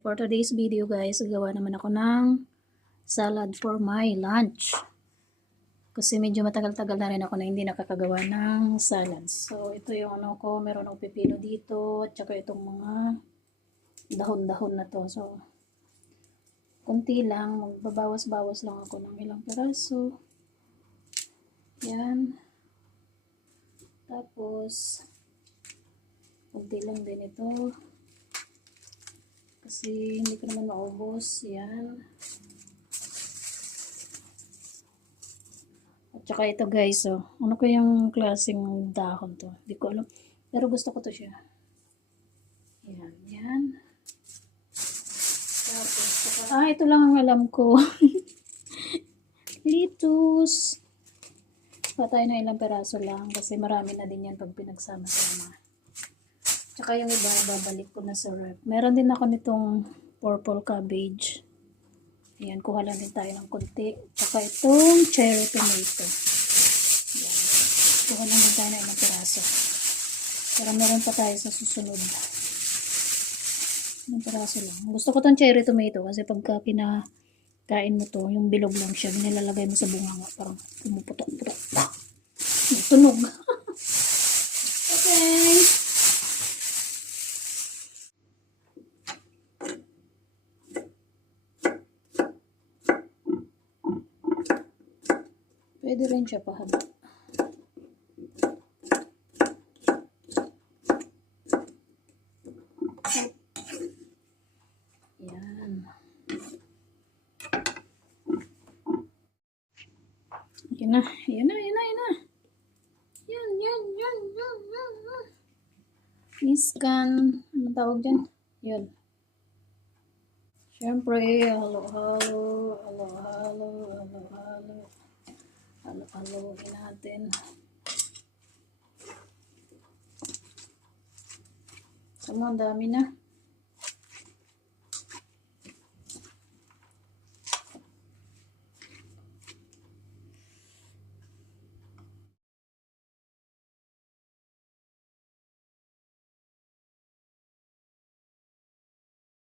For today's video guys, gagawa naman ako ng salad for my lunch. Kasi medyo matagal-tagal na rin ako na hindi nakakagawa ng salad. So ito yung ano ko, meron akong pipino dito, at saka itong mga dahon-dahon na to. So kunti lang, magbabawas-bawas lang ako ng ilang piraso. Yan. Tapos kunti lang din ito. Kasi hindi ko naman maubos. Yan. At saka ito guys, oh. Ano ko yung klaseng dahon to? Hindi ko alam. Pero gusto ko to siya. Yan. Yan. Tapos, saka, ito lang ang alam ko. Lettuce. Patay na ilang peraso lang. Kasi marami na din yan pag pinagsama-sama. Tsaka yung iba, babalik ko na sa ref. Meron din ako nitong purple cabbage. Ayan, kuha lang din tayo ng konti. Tsaka itong cherry tomato. Ayan. Kuha lang din tayo ng ilang piraso. Pero meron pa tayo sa susunod. Ilang piraso lang. Gusto ko itong cherry tomato kasi pagka kinakain mo to, yung bilog lang siya, nilalagay mo sa bunganga. Parang pumuputok-putok. Tunog. Okay. Pwede rin siya pahaba. Yan. Yan na. Yan na. Yan na. Yan na. Yan. Yan. Yan. Yan. Yan. Iskan. Anong tawag dyan? Yun. Siyempre, halo-halo. Halo-halo. Halo-halo. Halo-haloin natin. Sama, ang dami na.